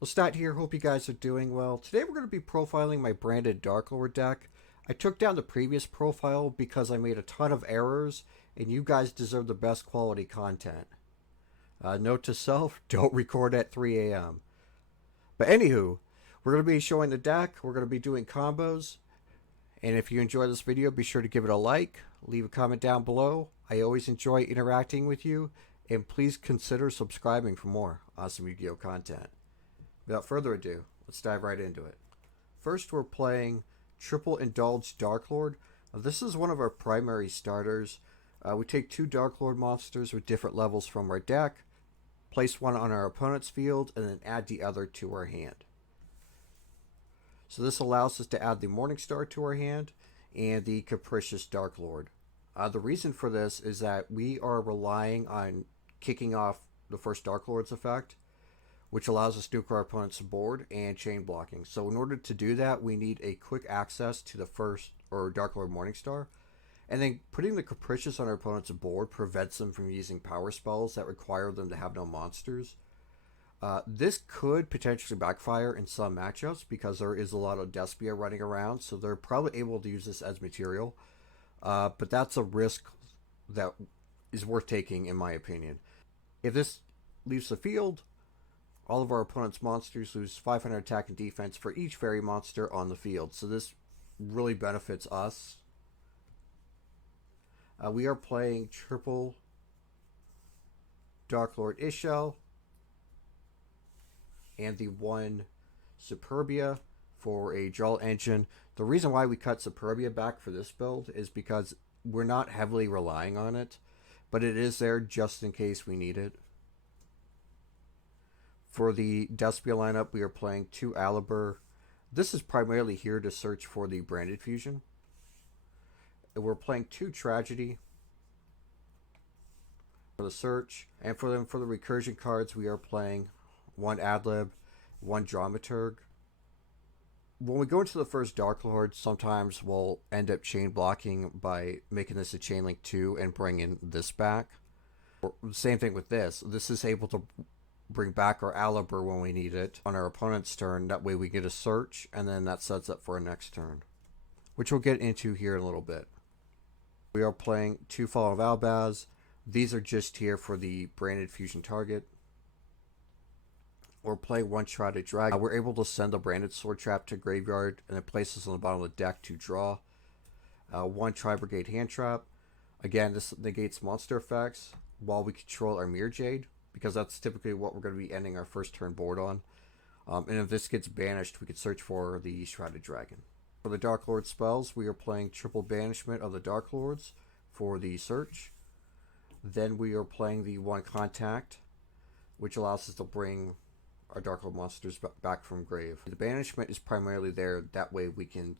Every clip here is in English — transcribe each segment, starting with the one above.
We'll start here. Hope you guys are doing well. Today we're going to be profiling my branded Darklord deck. I took down the previous profile because I made a ton of errors, and you guys deserve the best quality content. Note to self, don't record at 3 a.m. But anywho, we're going to be showing the deck, we're going to be doing combos, and if you enjoy this video, be sure to give it a like, leave a comment down below. I always enjoy interacting with you, and please consider subscribing for more awesome Yu-Gi-Oh content. Without further ado, let's dive right into it. First, we're playing Triple Indulged Darklord. This is one of our primary starters. We take two Darklord monsters with different levels from our deck, place one on our opponent's field, and then add the other to our hand. So this allows us to add the Morningstar to our hand and the Capricious Darklord. The reason for this is that we are relying on kicking off the first Darklord's effect, which allows us to nuke our opponent's board and chain blocking. So in order to do that, we need a quick access to the first or Darklord Morningstar. And then putting the Capricious on our opponent's board prevents them from using power spells that require them to have no monsters. This could potentially backfire in some matchups because there is a lot of Despia running around, so they're probably able to use this as material. But that's a risk that is worth taking, in my opinion. If this leaves the field, all of our opponent's monsters lose 500 attack and defense for each fairy monster on the field, so this really benefits us. We are playing Triple Darklord Ishel and the one Superbia for a draw engine. The reason why we cut Superbia back for this build is because we're not heavily relying on it, but it is there just in case we need it. For the Despia lineup, we are playing two Alibur. This is primarily here to search for the branded fusion. We're playing two Tragedy for the search, and for the recursion cards, we are playing one Adlib, one Dramaturg. When we go into the first Darklord, sometimes we'll end up chain blocking by making this a chain link 2 and bringing this back. Same thing with this. This is able to bring back our Alibur when we need it on our opponent's turn. That way we get a search, and then that sets up for our next turn, which we'll get into here in a little bit. We are playing two Fall of Albaz. These are just here for the branded fusion target. We're playing one Shrouded Dragon. We're able to send the branded sword trap to graveyard and then place this on the bottom of the deck to draw. One Tri-Brigade hand trap. Again, this negates monster effects while we control our Mirror Jade, because that's typically what we're going to be ending our first turn board on. And if this gets banished, we could search for the Shrouded Dragon. For the Darklord spells, we are playing Triple Banishment of the Darklords for the search. Then we are playing the one Contact, which allows us to bring our Darklord monsters back from grave. The banishment is primarily there, that way we can,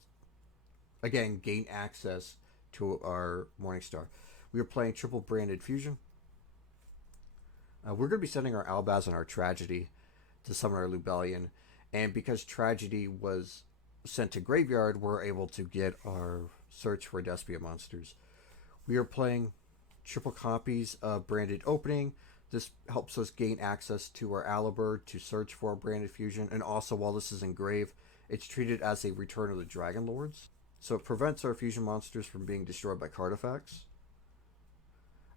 again, gain access to our Morningstar. We are playing Triple Branded Fusion. We're going to be sending our Albaz and our Tragedy to summon our Lubellion, and because Tragedy was sent to graveyard, we're able to get our search for Despia monsters. We are playing triple copies of Branded Opening. This helps us gain access to our Alibur to search for a branded fusion, and also while this is in grave, it's treated as a Return of the Dragon Lords, so it prevents our fusion monsters from being destroyed by card effects.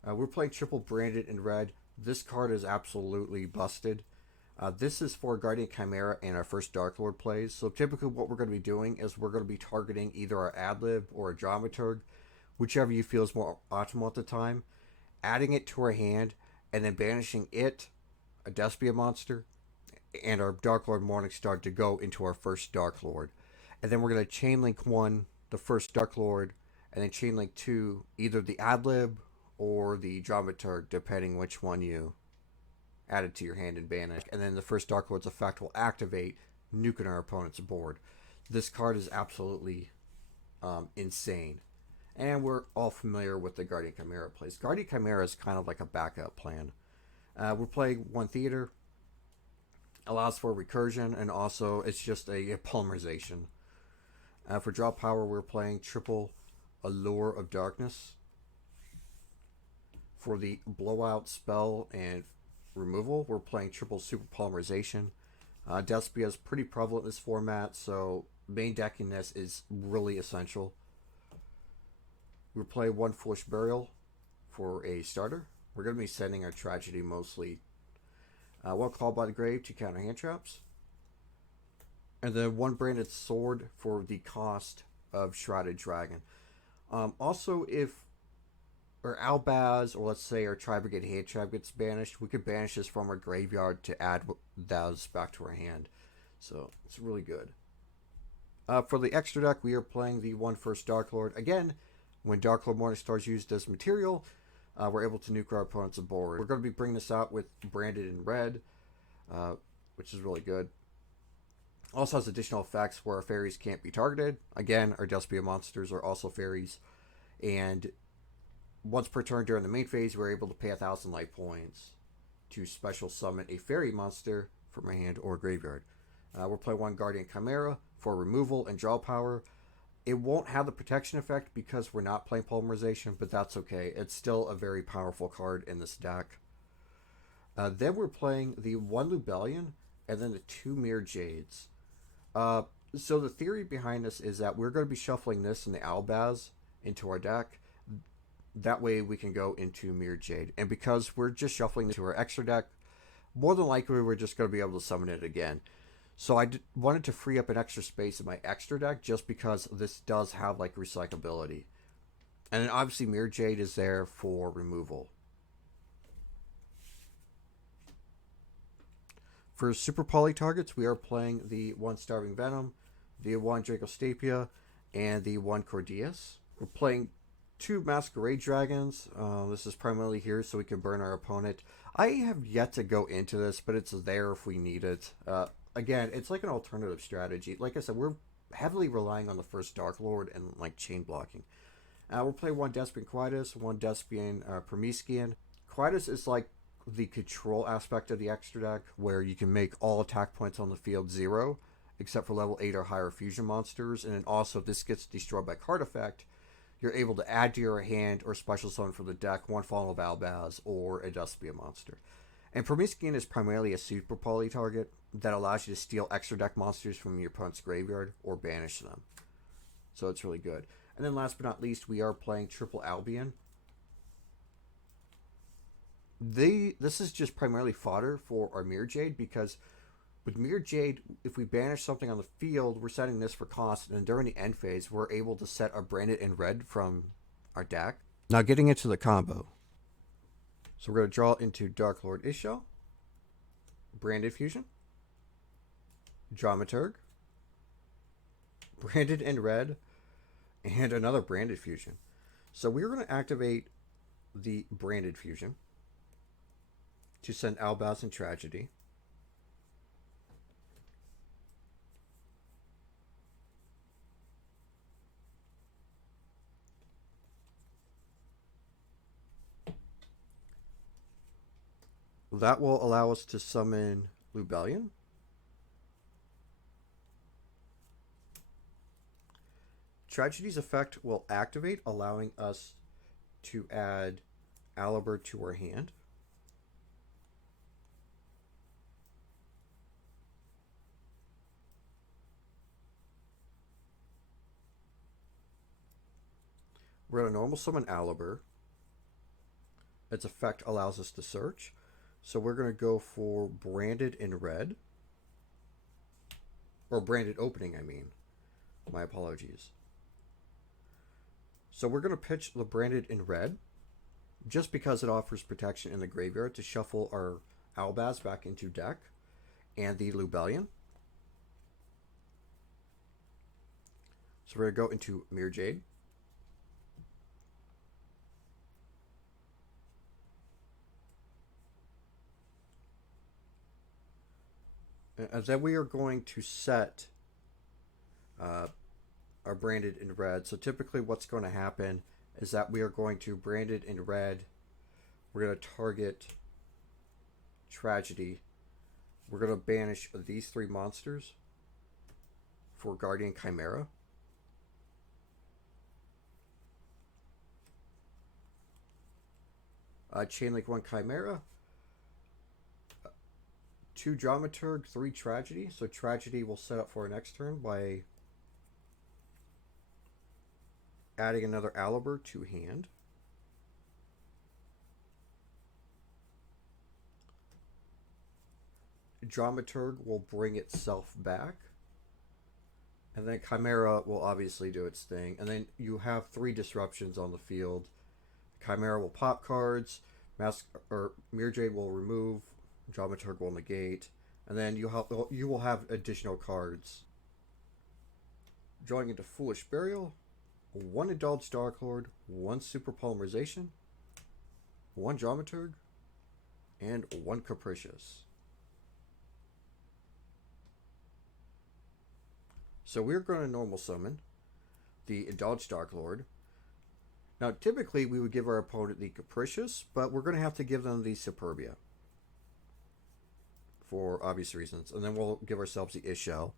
We're playing Triple Branded in red. This card is absolutely busted. This is for Guardian Chimera and our first Darklord plays. So typically what we're going to be doing is we're going to be targeting either our Adlib or a Dramaturg, whichever you feel is more optimal at the time, adding it to our hand, and then banishing it, a Despia monster, and our Darklord Morningstar to go into our first Darklord. And then we're going to chain link 1, the first Darklord, and then chain link 2, either the Adlib or the Dramaturg, depending which one you added to your hand and banish. And then the first Darklord's effect will activate, nuking our opponent's board. This card is absolutely insane. And we're all familiar with the Guardian Chimera plays. Guardian Chimera is kind of like a backup plan. We're playing one Theater. Allows for recursion, and also it's just a polymerization. For draw power, we're playing Triple Allure of Darkness. For the blowout spell and removal, we're playing Triple Super Polymerization. Despia is pretty prevalent in this format, so main decking this is really essential. We'll play one Foolish Burial for a starter. We're going to be sending our Tragedy mostly. One Called by the Grave to counter hand traps. And then one Branded Sword for the cost of Shrouded Dragon. Also, if our Albaz, or let's say our Tri-Brigade hand trap gets banished, we could banish this from our graveyard to add those back to our hand. So it's really good. For the extra deck, we are playing the 1/1 Darklord. Again, when Darklord Morningstar is used as material, we're able to nuke our opponent's board. We're going to be bringing this out with Branded in red, which is really good. Also has additional effects where our fairies can't be targeted. Again, our Despia monsters are also fairies. And once per turn during the main phase, we're able to pay 1,000 life points to special summon a fairy monster from my hand or graveyard. We'll play one Guardian Chimera for removal and draw power. It won't have the protection effect because we're not playing Polymerization, but that's okay. It's still a very powerful card in this deck. Then we're playing the one Lubellion and then the two Mere Jades. So the theory behind this is that we're going to be shuffling this and the Albaz into our deck. That way we can go into Mere Jade. And because we're just shuffling into our extra deck, more than likely we're just going to be able to summon it again. So I wanted to free up an extra space in my extra deck just because this does have like recyclability. And then obviously Mere Jade is there for removal. For super poly targets, we are playing the one Starving Venom, the one Dracostapia, and the one Cordius. We're playing two Masquerade Dragons. This is primarily here so we can burn our opponent. I have yet to go into this, but it's there if we need it. Again, it's like an alternative strategy. Like I said, we're heavily relying on the first Darklord and like chain blocking. We'll play one Despian Quietus, one Despian Promethean. Quietus is like the control aspect of the extra deck, where you can make all attack points on the field 0, except for level 8 or higher fusion monsters. And then also, if this gets destroyed by card effect, you're able to add to your hand or special summon from the deck one Fawn of Albaz or a Despia monster. And Promethean is primarily a super poly target that allows you to steal extra deck monsters from your opponent's graveyard or banish them. So it's really good. And then last but not least, we are playing Triple Albion. This is just primarily fodder for our Mere Jade, because with Mere Jade, if we banish something on the field, we're setting this for cost, and during the end phase, we're able to set our Branded in red from our deck. Now getting into the combo. So we're going to draw into Darklord Ishel, Branded Fusion, Dramaturg, Branded in red, and another Branded Fusion. So we're going to activate the Branded Fusion to send Albaz and Tragedy. That will allow us to summon Lubellion. Tragedy's effect will activate, allowing us to add Alibur to our hand. We're going to normal summon Alibur. Its effect allows us to search. So we're going to go for Branded in red. Or Branded Opening, I mean. My apologies. So we're going to pitch the Branded in red, just because it offers protection in the graveyard to shuffle our Albaz back into deck, and the Lubellion. So we're going to go into Mere Jade. And then we are going to set our Branded in red. So typically what's going to happen is that we are going to Branded in red. We're going to target Tragedy. We're going to banish these 3 monsters for Guardian Chimera. Chainlink 1 Chimera. 2 Dramaturg, 3 Tragedy. So Tragedy will set up for our next turn by adding another Aliber to hand. Dramaturg will bring itself back. And then Chimera will obviously do its thing. And then you have 3 disruptions on the field. Chimera will pop cards. Mirror Jade will remove. Dramaturg will negate. And then you will have additional cards. Drawing into Foolish Burial. 1 Indulged Darklord. 1 Super Polymerization. 1 Dramaturg. And 1 Capricious. So we're going to normal summon the Indulged Darklord. Now, typically we would give our opponent the Capricious, but we're going to have to give them the Superbia for obvious reasons. And then we'll give ourselves the Ishel.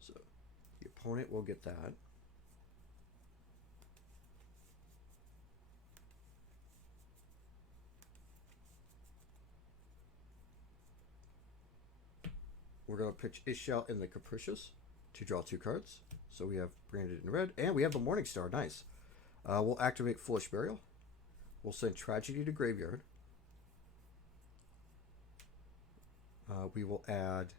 So the opponent will get that. We're going to pitch Ishel in the Capricious to draw 2 cards. So we have Branded in red, and we have the Morningstar. Nice. We'll activate Foolish Burial. We'll send Tragedy to graveyard. We will add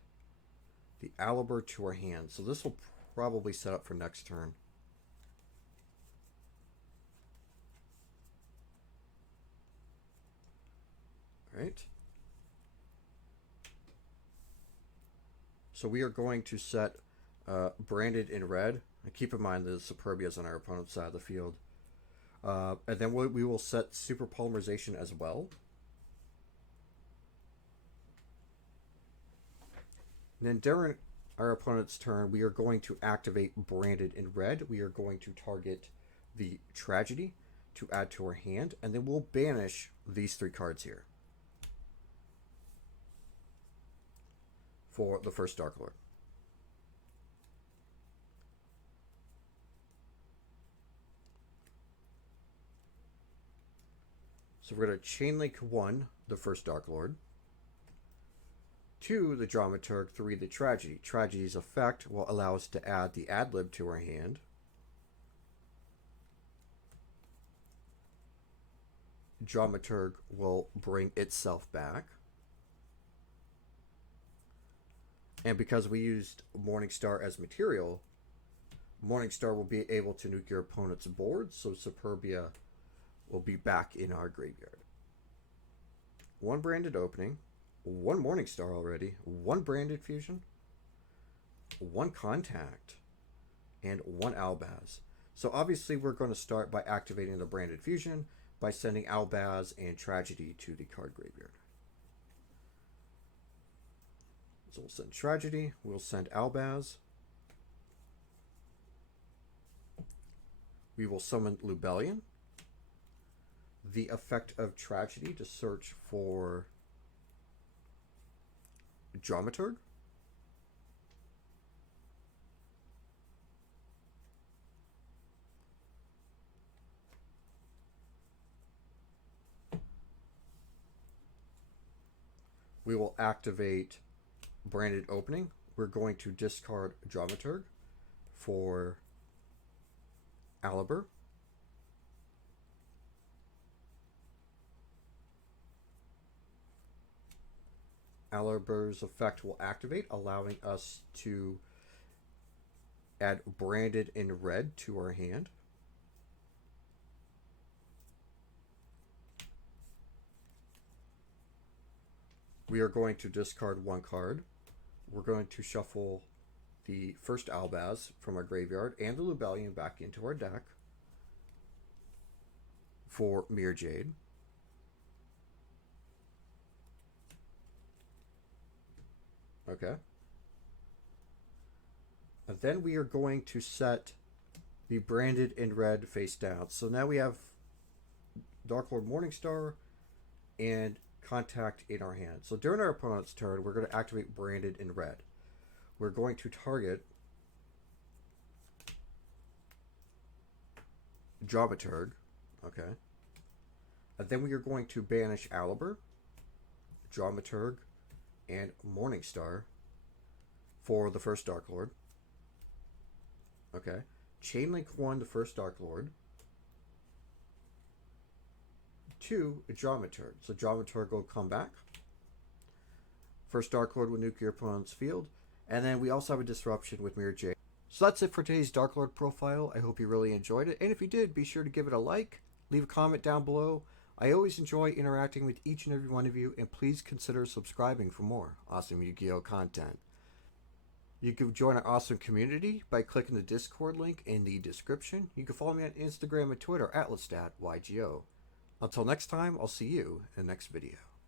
the Aliber to our hand. So this will probably set up for next turn. All right. So we are going to set Branded in red. And keep in mind the Superbia is on our opponent's side of the field. And then we will set Super Polymerization as well. And then during our opponent's turn, we are going to activate Branded in red. We are going to target the Tragedy to add to our hand. And then we'll banish these 3 cards here for the first Darklord. So we're going to Chainlink 1, the first Darklord. 2, the Dramaturg. 3, the Tragedy. Tragedy's effect will allow us to add the Adlib to our hand. Dramaturg will bring itself back. And because we used Morningstar as material, Morningstar will be able to nuke your opponent's board, so Superbia will be back in our graveyard. 1 Branded Opening, 1 Morningstar already, 1 Branded Fusion, 1 Contact, and 1 Albaz. So obviously we're going to start by activating the Branded Fusion by sending Albaz and Tragedy to the card graveyard. So we'll send Tragedy, we'll send Albaz. We will summon Lubellion. The effect of Tragedy to search for Dramaturg. We will activate Branded Opening. We're going to discard Dramaturg for Aliber. Aliber's effect will activate, allowing us to add Branded in red to our hand. We are going to discard 1 card. We're going to shuffle the first Albaz from our graveyard and the Lubellion back into our deck for Mirror Jade. Okay. And then we are going to set the Branded in red face down. So now we have Darklord Morningstar and Contact in our hand. So during our opponent's turn, we're going to activate Branded in red. We're going to target Dramaturg. Okay. And then we are going to banish Aliber, Dramaturg, and Morningstar for the first Dark Lord. Okay. Chainlink 1, the first Dark Lord. 2, a Dramaturg. So Dramaturg will come back. First Dark Lord will nuke your opponent's field. And then we also have a disruption with Mirror J. So that's it for today's Dark Lord profile. I hope you really enjoyed it. And if you did, be sure to give it a like, leave a comment down below. I always enjoy interacting with each and every one of you, and please consider subscribing for more awesome Yu-Gi-Oh content. You can join our awesome community by clicking the Discord link in the description. You can follow me on Instagram and Twitter at LestatYGO. Until next time, I'll see you in the next video.